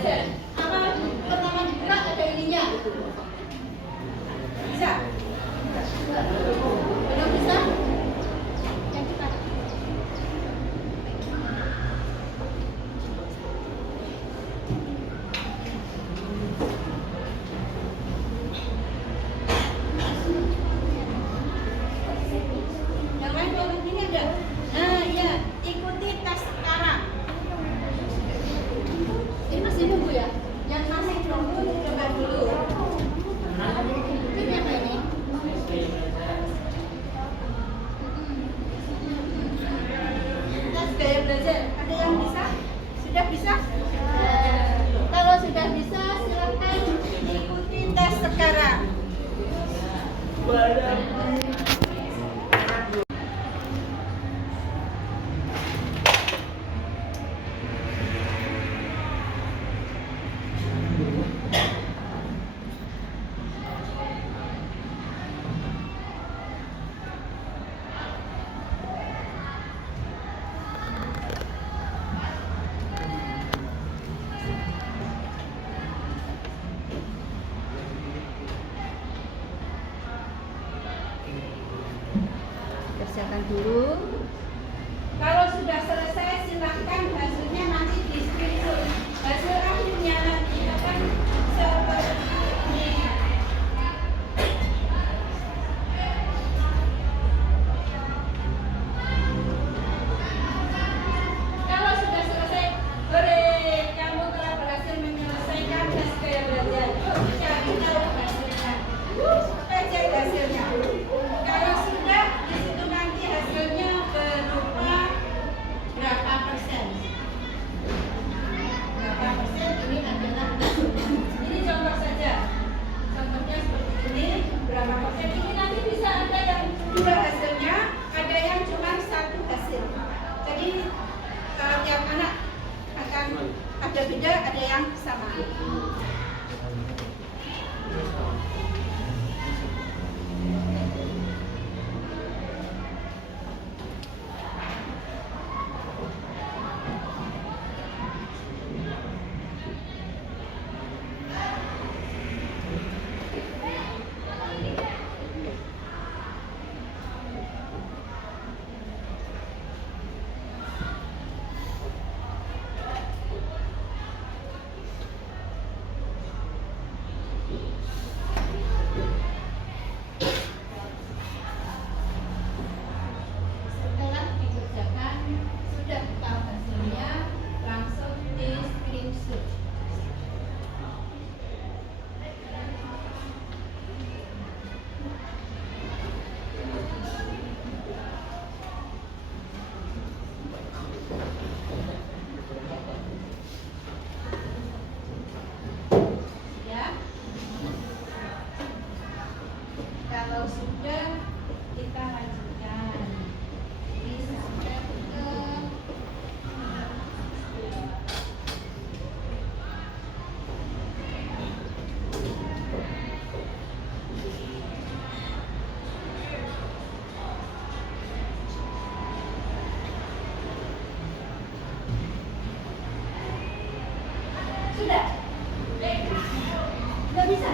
belajar. Apa pertama digerak ada ininya? Bisa? Belum bisa? Yang kita yang lain kalau ini ada. Nah, iya, ikuti tes sekarang. Ini masih nunggu ya? Yang masih nunggu coba dulu. Ini apa ini? Tes gaya belajar. Ada yang bisa? Sudah bisa? Kalau sudah bisa, silakan ikuti tes sekarang. Kerjakan dulu. Kalau sudah selesai, silahkan hasilnya nanti di screenshot. Hasil akhirnya nanti akan seperti ini. Kalau sudah selesai, hore, kamu telah berhasil menyelesaikan tes gaya belajar. Yuk, cari tahu hasilnya. Cek hasilnya. Kalau sudah, di situ nanti hasilnya berupa berapa persen. Berapa persen ini adalah ini contoh saja. Contohnya seperti ini, berapa persen ini nanti bisa ada yang dua hasilnya, ada yang cuma satu hasil. Jadi tiap anak akan ada beda, ada yang sama. Setelah dikerjakan, sudah tahu hasilnya, langsung di screenshot. Ya. Kalau sudah, kita lanjutkan. Ini sampai ke sudah. Sudah bisa.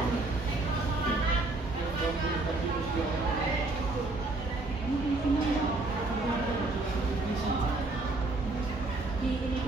Di ini.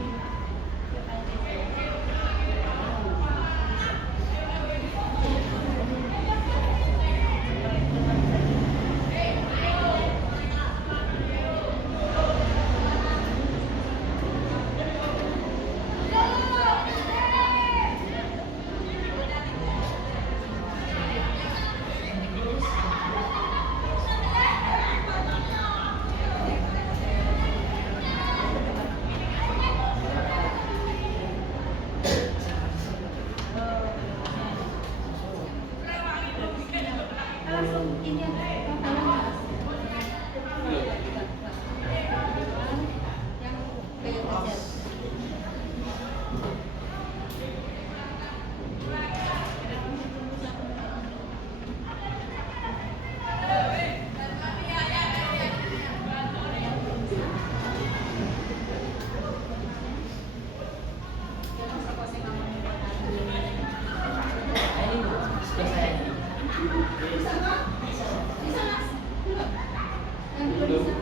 bisa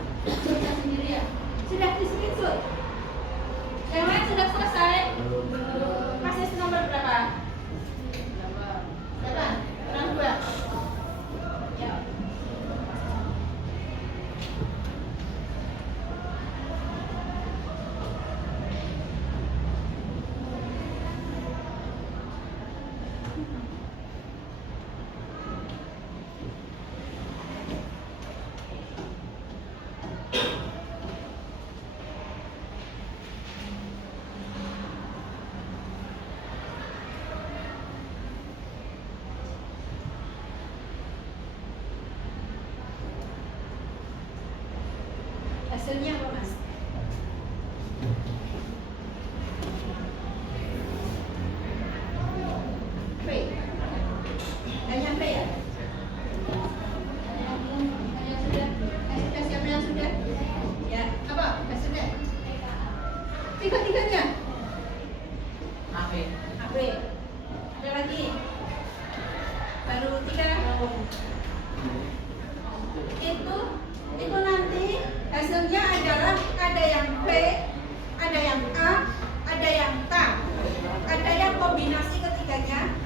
baca sendiri ya? Sudah di screenshot? Yang lain sudah selesai? Masih nomor berapa? 8. Kurang 2. Ya. Hasilnya apa, Mas? P. Hanya P ya? Yang sudah? Siapa yang sudah? Ya, apa? Hasilnya? Tiga-tiganya? AP. AP. Ada lagi? Baru 3? Itu nanti hasilnya adalah ada yang P, ada yang A, ada yang K, ada yang kombinasi ketiganya,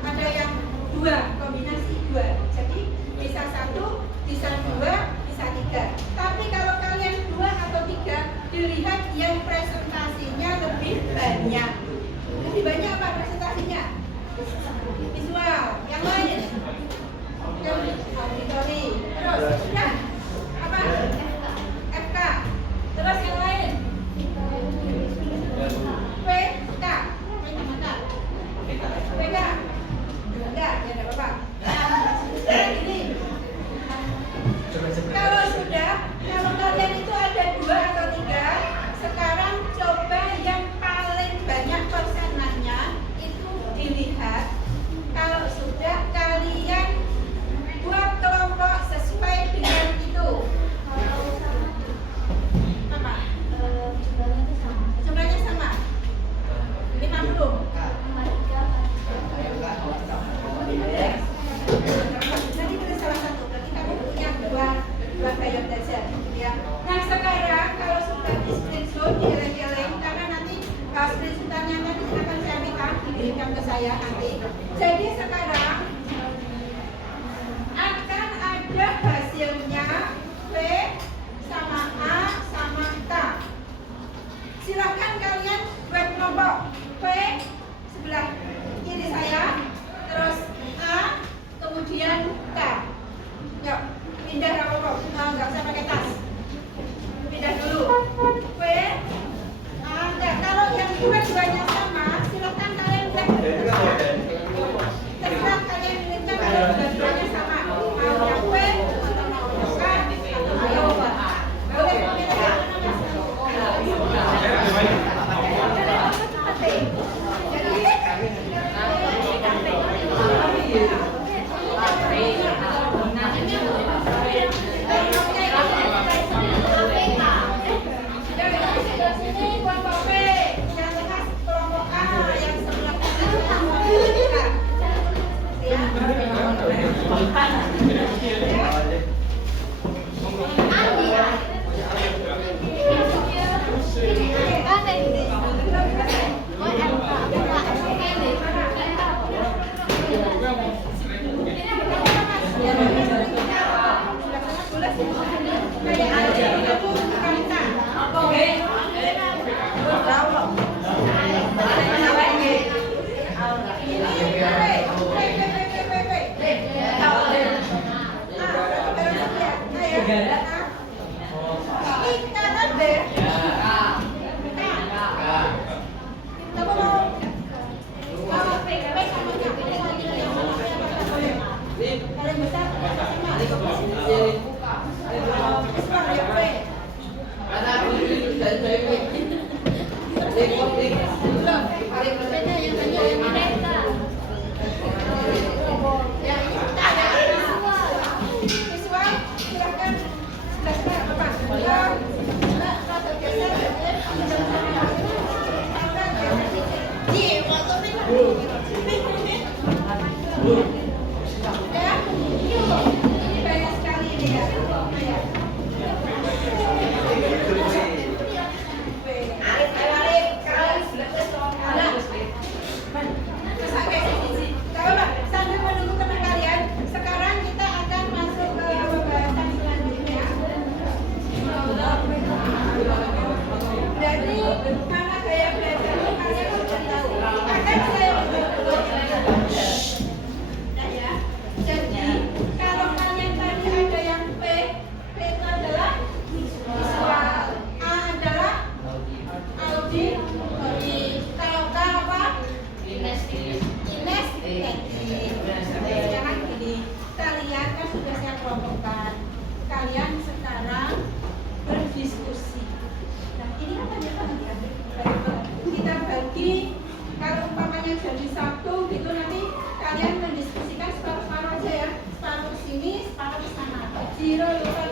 ada yang 2, kombinasi 2. Jadi bisa 1, bisa 2, bisa 3. Tapi kalau kalian 2 atau 3, dilihat yang presentasinya lebih banyak. Lebih banyak apa presentasinya? Visual. Yang lain? Auditori. Terus sudah apa? FK. Terus yang lain? PK. PK. Enggak, ya enggak apa-apa. Sekarang ini. Kalau kalian itu ada 2 atau 3, sekarang coba yang paling banyak persenannya itu dilihat. Kalau sudah kalian buat kelompok sesuai dengan itu. Apa? Jumlahnya sama. 50. Nanti pilih salah satu. Berarti kamu punya dua bayar saja. Ya. Nah sekarang kalau sudah di screenshot, dieleng-eleng, karena nanti screenshotannya nanti akan saya minta dikirimkan ke saya nanti. Jadi sekarang akan ada hasilnya P sama A sama K. Silakan kalian buat kelompok P sebelah kiri saya, terus A, kemudian K. Yuk, pindah kelompok. Nggak usah pakai tas. Pindah dulu. P, A, enggak. Kalau yang dua-duanya sama, silakan kalian buat terserah kalian pilihkan kalau dua-duanya sama. Mau yang P atau mau yang K atau mau yang A. Boleh pilih yang mana, Biro lupa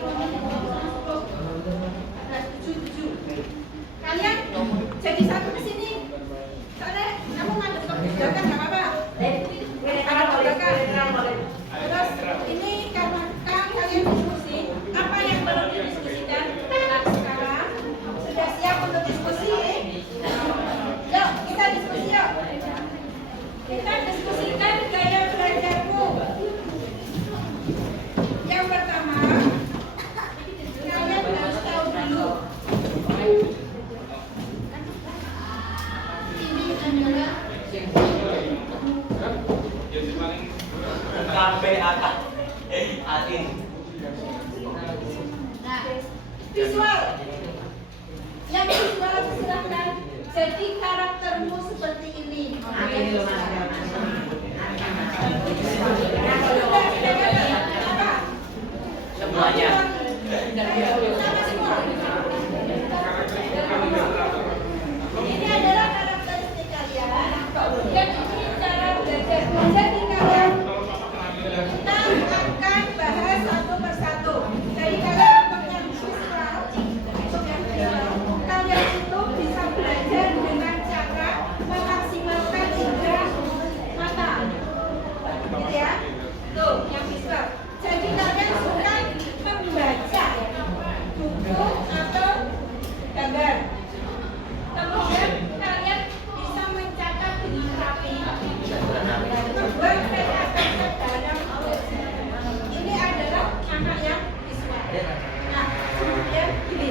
ada 7. Kalian jadi satu ke sini. Soalnya kamu ngadep ke belakang nggak apa-apa. Ada belakang. Terus ini karena kalian diskusi apa yang belum didiskusikan. Nah sekarang sudah siap untuk diskusi. Yuk kita diskusi yuk. Kita diskusikan gaya belajarmu. Yang pertama, kalian harus tahu dulu. Ini adalah Sampai atas. Adin. nah, visual. Yang visual silahkan jadi karaktermu seperti ini. Semuanya. Ini adalah karakteristik kalian. Dan ini cara belajar. Jadi kalian kita akan bahas satu persatu. Jadi kalian yang visual, kalian itu bisa belajar dengan cara memaksimalkan indera mata. Gitu ya. Tuh, yang visual. Jadi kalian suka membaca buku atau gambar. Kemudian kalian bisa mencatat dengan rapi, membuat peta dalam ini adalah anak yang visual. Nah, kemudian gini.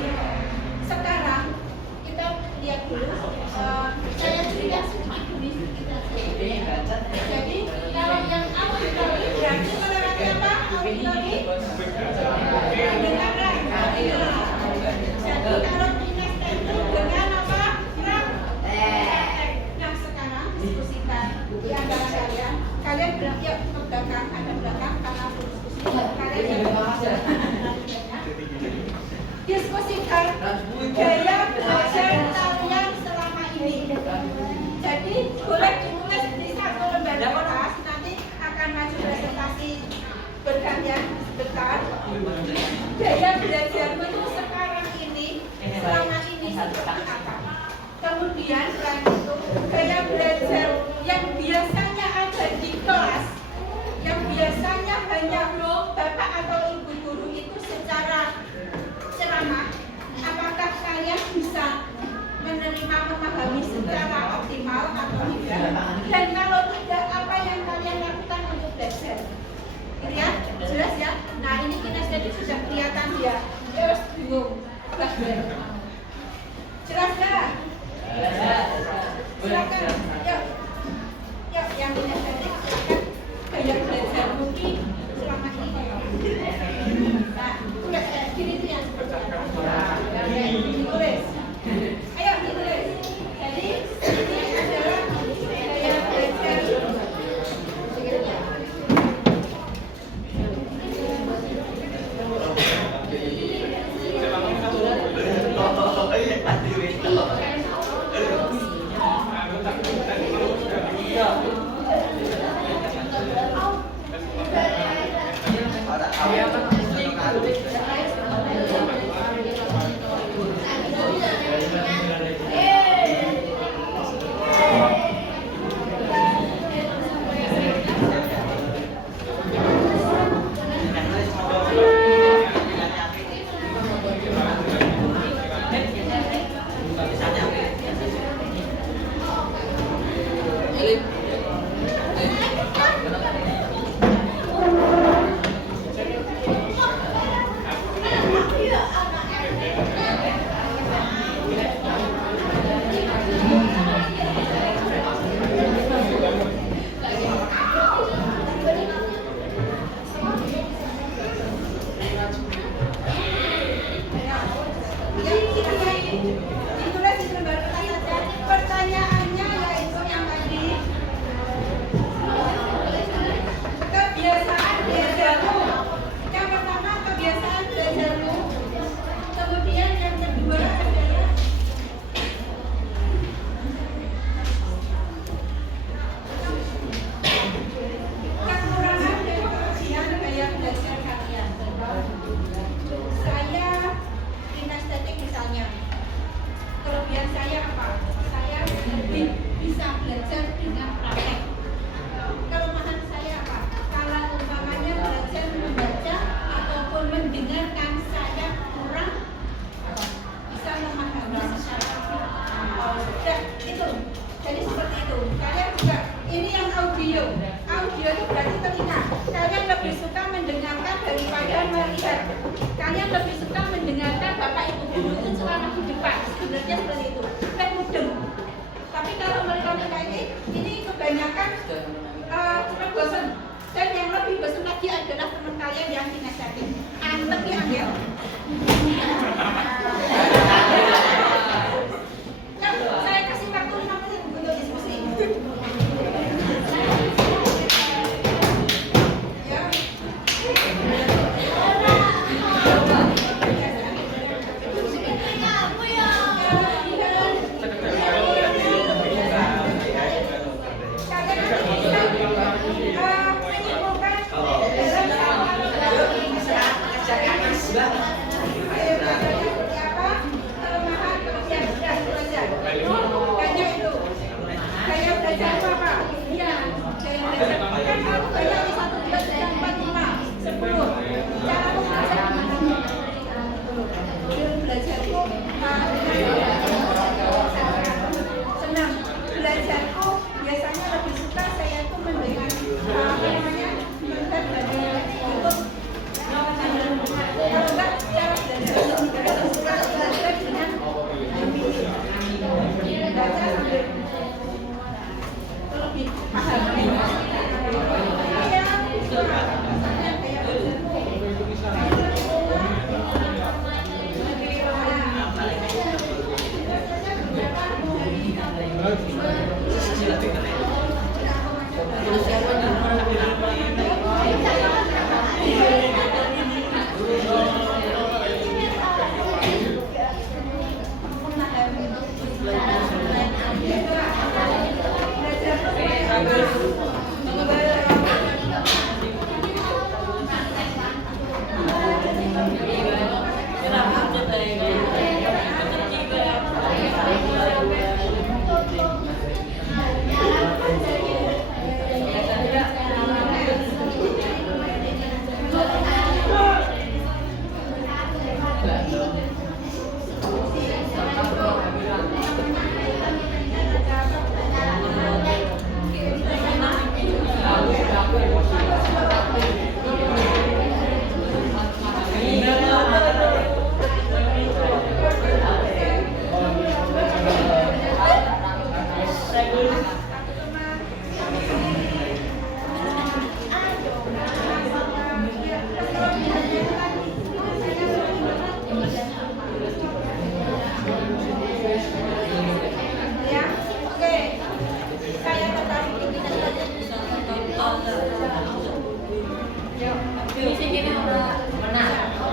Sekarang kita lihat dulu. Saya cerita sedikit dulu. Jadi kalau yang auditory berarti melewati apa? Auditory pendengaran. Jadi kalau kinesthetik dengan apa? Praktek. Yang sekarang diskusikan di antara kalian. Kalian bilang yuk ke belakang, ada belakang karena diskusi. Kalian diskusikan gaya belajar kalian selama ini. Jadi boleh ditulis di satu lembar kertas, nanti akan maju presentasi bergantian sebentar. Gaya belajarmu itu sekarang ini, selama ini seperti apa? Kemudian selain itu gaya belajar yang biasanya ada di kelas, yang biasanya hanya bapak atau ibu guru itu secara ceramah, apakah kalian bisa menerima, memahami secara optimal atau tidak? Dan kalau tidak, apa yang kalian lakukan untuk belajar? Gitu ya? Jelas ya? Nah ini kinestetik sudah kelihatan dia. Dia harus bingung. Jelas nggak? Silakan. Yuk. Yuk yang kinestetik silakan. Gaya belajar mungkin selama ini. Nah, tulis gini tuh yang seperti apa? Ditulis. Ayo ditulis. Jadi ini adalah gaya belajar. Ditulis di lembar kertas saja. Pertanyaannya yaitu yang tadi Ini yang audio. Audio itu berarti telinga. Kalian lebih suka mendengarkan daripada melihat. Kalian lebih suka mendengarkan bapak ibu guru itu ceramah di depan. Sebenarnya seperti itu. Dan mudeng. Tapi kalau mereka ini kebanyakan cepat bosan. Dan yang lebih bosan lagi adalah teman kalian yang dinasihatin. Antem ya Angel. Saya kasih waktu 5 menit untuk diskusi.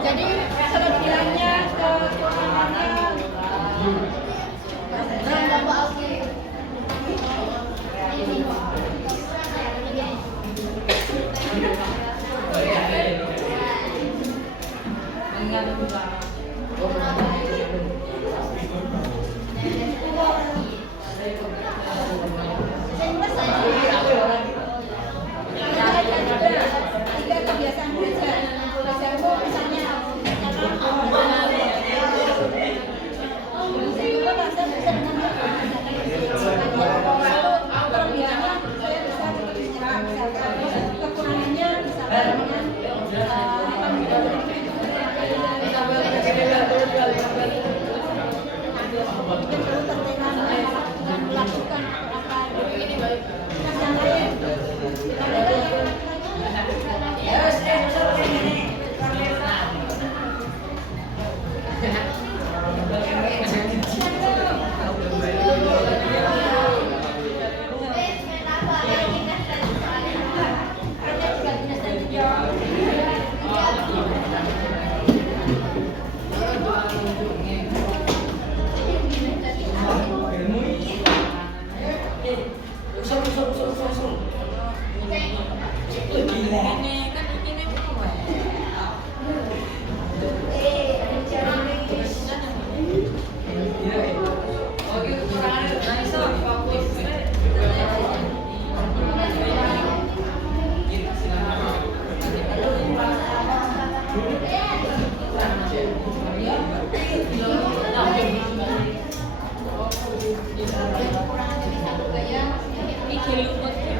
Jadi kelebihannya kebiasaan belajar. Ini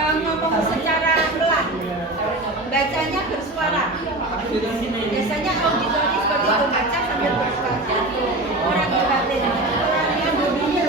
ngomong secara pelan, bacanya bersuara. Biasanya auditori seperti itu, baca sambil bersuara. Orang batin, orang yang bunyinya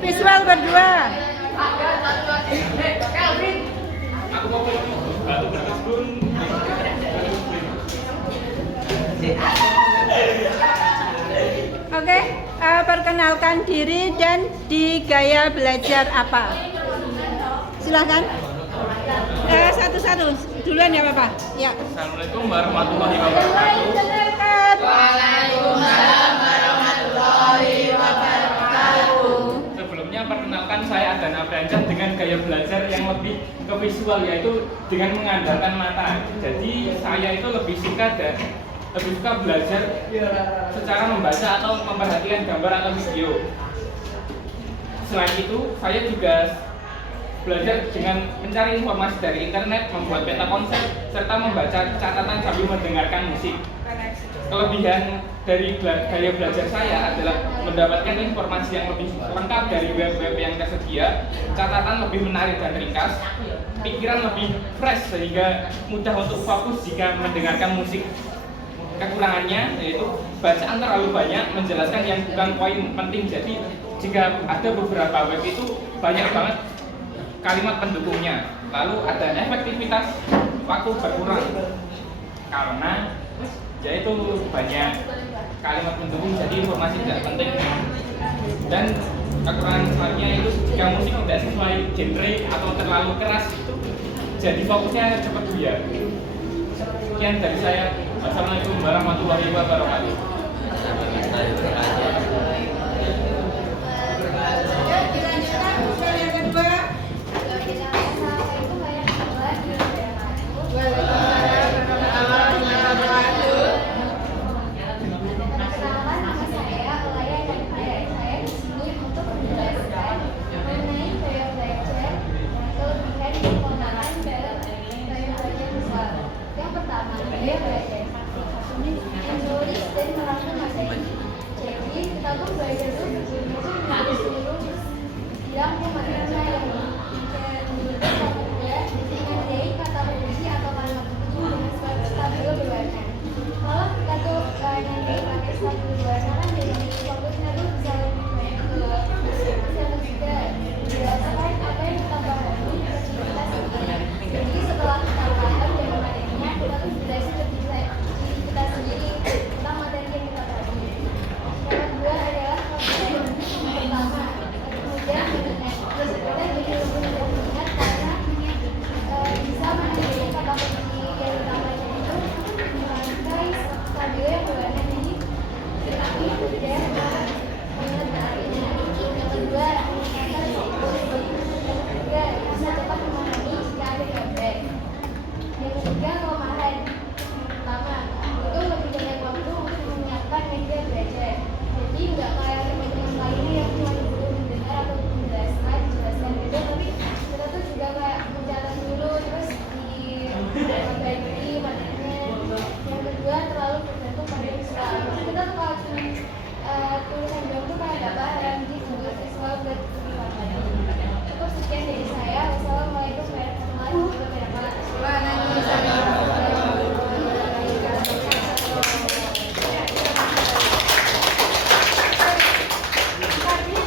visual berdua. perkenalkan diri dan di gaya belajar apa? Silahkan. Satu-satu. Duluan ya Bapak. Ya. Assalamualaikum warahmatullahi wabarakatuh. Waalaikumsalam warahmatullahi wabarakatuh. Sebelumnya perkenalkan, saya Adana Branjah dengan gaya belajar yang lebih ke visual, yaitu dengan mengandalkan mata. Jadi saya itu lebih suka belajar secara membaca atau memperhatikan gambar atau video. Selain itu, saya juga belajar dengan mencari informasi dari internet, membuat peta konsep, serta membaca catatan sambil mendengarkan musik. Kelebihan dari gaya belajar saya adalah mendapatkan informasi yang lebih lengkap dari web-web yang tersedia, catatan lebih menarik dan ringkas, pikiran lebih fresh sehingga mudah untuk fokus jika mendengarkan musik. Kekurangannya yaitu bacaan terlalu banyak, menjelaskan yang bukan poin penting. Jadi jika ada beberapa web itu banyak banget kalimat pendukungnya, lalu ada efektivitas waktu berkurang karena yaitu banyak kalimat pendukung, jadi informasi tidak penting. Dan kekurangan selanjutnya itu jika musik tidak sesuai genre atau terlalu keras, jadi fokusnya cepat buyar. Sekian dari saya. Wassalamualaikum warahmatullahi wabarakatuh.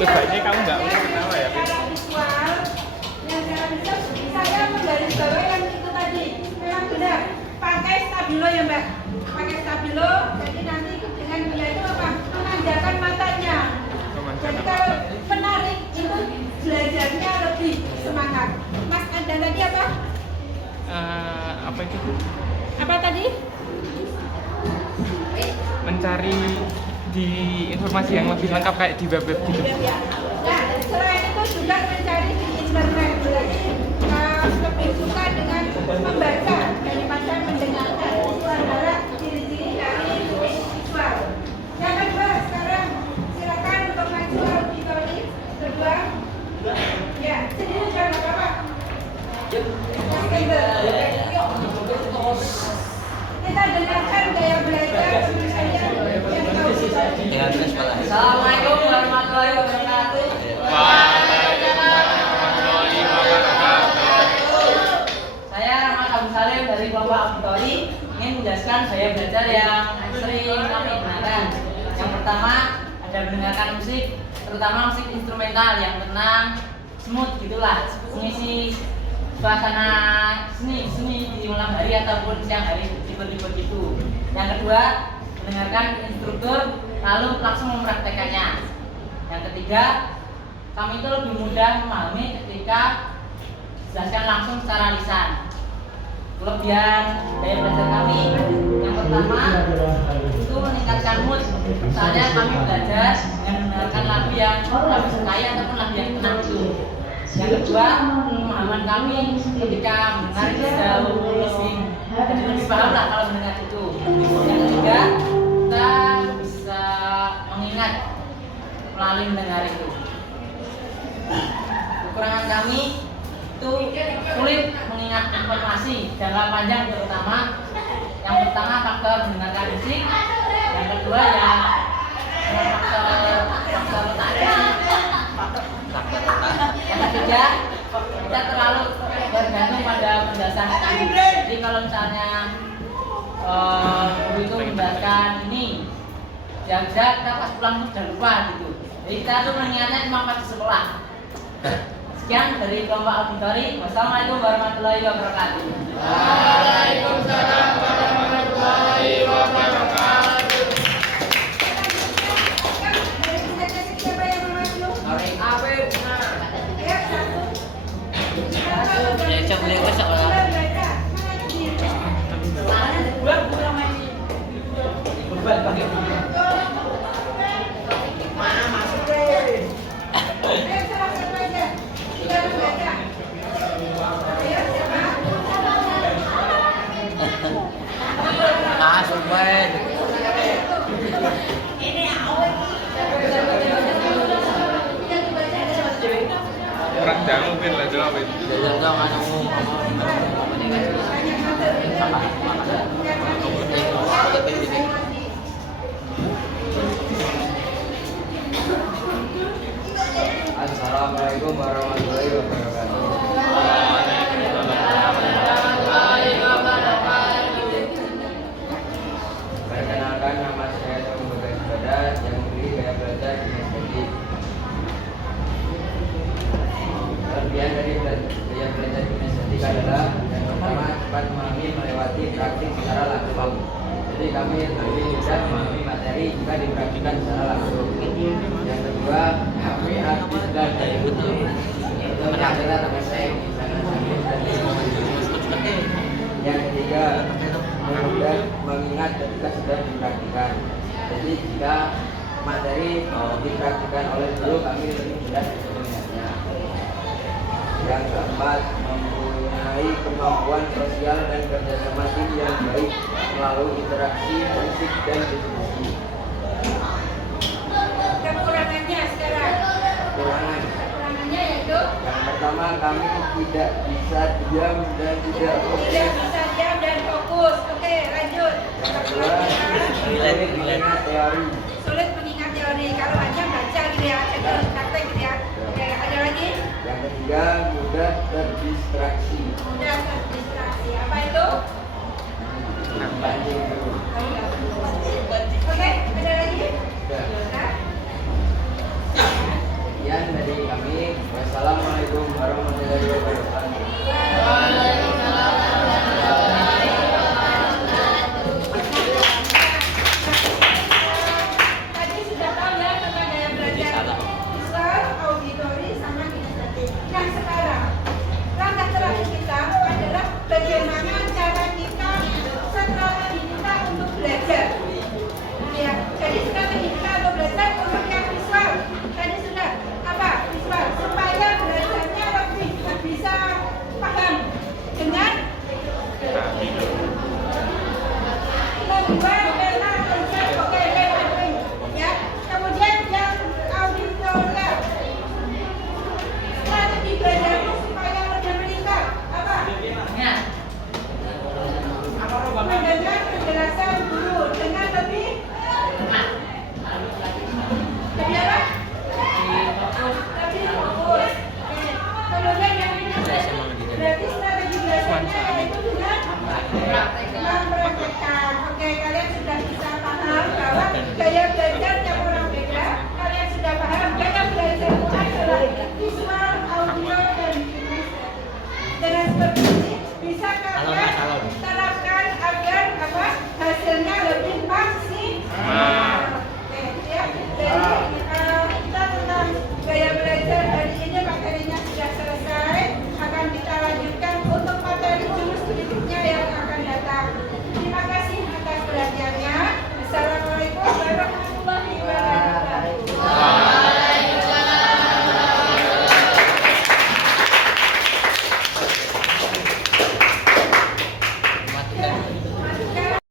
Sebaiknya kamu nggak usah ketawa ya. Secara visual, saya menggarisbawahi yang itu tadi. Memang benar. Pakai stabilo ya Mbak. Pakai stabilo. Jadi nanti dengan dia itu apa? Memanjakan matanya. Jadi kalau menarik itu belajarnya lebih semangat. Mas ada lagi apa? Apa itu? Apa tadi? Mencari di informasi yang lebih lengkap kayak di web-web gitu. Nah, selain itu juga mencari di internet. Berarti lebih suka dengan membaca daripada mendengarkan. Itu adalah ciri-ciri dari visual. Yang kedua, sekarang silakan untuk maju auditori kedua. Ya, sendiri juga nggak apa-apa. Kita dengarkan gaya belajar saya yang tahu Assalamualaikum warahmatullahi wabarakatuh. Warahmatullahi wabarakatuh. Saya Rahmat Abu Salim dari kelompok auditori ingin menjelaskan gaya belajar yang sering kami gunakan. Yang pertama ada mendengarkan musik, terutama musik instrumental yang tenang, smooth gitulah, mengisi suasana seni di malam hari ataupun siang hari libur-libur gitu. Yang kedua mendengarkan instruktur lalu langsung mempraktekannya. Yang ketiga, kami itu lebih mudah memahami ketika dijelaskan langsung secara lisan. Kelebihan daya belajar kami yang pertama itu meningkatkan mood. Misalnya kami belajar dengan mendengarkan lagu yang kami sukai ataupun lagu yang tenang itu. Yang kedua, pemahaman kami ketika mendengar itu jauh jadi lebih paham lah kalau mendengar itu. Yang ketiga, kita bisa mengingat melalui mendengar itu. Kekurangan kami itu sulit mengingat informasi jangka panjang, terutama yang pertama faktor mendengarkan musik, yang kedua ya faktor yang ketiga kita terlalu bergantung pada penjelasan. Jadi kalau misalnya guru itu menjelaskan ini jaga kita pas pulang itu sudah lupa gitu. Jadi kita tuh mengingatnya cuma pas di sekolah. Sekian dari kelompok auditori. Wassalamualaikum warahmatullahi wabarakatuh. Waalaikumsalam warahmatullahi wabarakatuh. Siapa yang maju? Afif. Ya, satu. Ya, coba lihat besok lah. Beban pakai Mana masuk deh? Ayo silakan baca. Silakan baca. Ayo siapa? Sumpah. Ini awal. Kurang jangan mungkin lah jawab itu. Jajan dong anakmu. Assalamualaikum warahmatullahi wabarakatuh. Perkenalkan, nama saya Tom Bagas Badas yang memberi gaya belajar di SPT. Kelebihan dari gaya belajar di SPT adalah yang pertama cepat memahami melewati praktik secara langsung. Jadi kami lebih mudah memahami materi jika dipraktikkan secara langsung. Yang kedua, kami aktif dan daya betul. Itu adalah nama saya di sana sambil dan yang ketiga, mudah mengingat ketika sudah dipraktikkan. Jadi jika materi dipraktikkan oleh guru, kami lebih mudah mengingatnya. Yang keempat, mempunyai kemampuan sosial dan kerjasama tim yang baik melalui interaksi, musik dan diskusi. Kekurangannya sekarang. Kekurangannya yaitu Yang pertama, kami tidak bisa diam dan tidak fokus. tidak bisa diam dan fokus. Oke, lanjut. Yang kedua, sulit mengingat teori. Sulit mengingat teori. Kalau hanya baca gitu ya, jadi praktek gitu ya. Oke, ada lagi? Yang ketiga, mudah terdistraksi. Mudah terdistraksi. Apa itu? Banting dulu. Oke, ada lagi? Sudah. Nah, Sekian dari kami. Wassalamualaikum warahmatullahi wabarakatuh. tadi sudah tahu ya tentang gaya belajar visual, auditori, sama kinestetik. Nah sekarang langkah terakhir kita adalah bagaimana cara kita strategi kita untuk belajar. Ya, jadi strategi kita untuk belajar untuk yang visual. Tadi sudah apa? Visual supaya belajarnya lebih bisa paham dengan membuat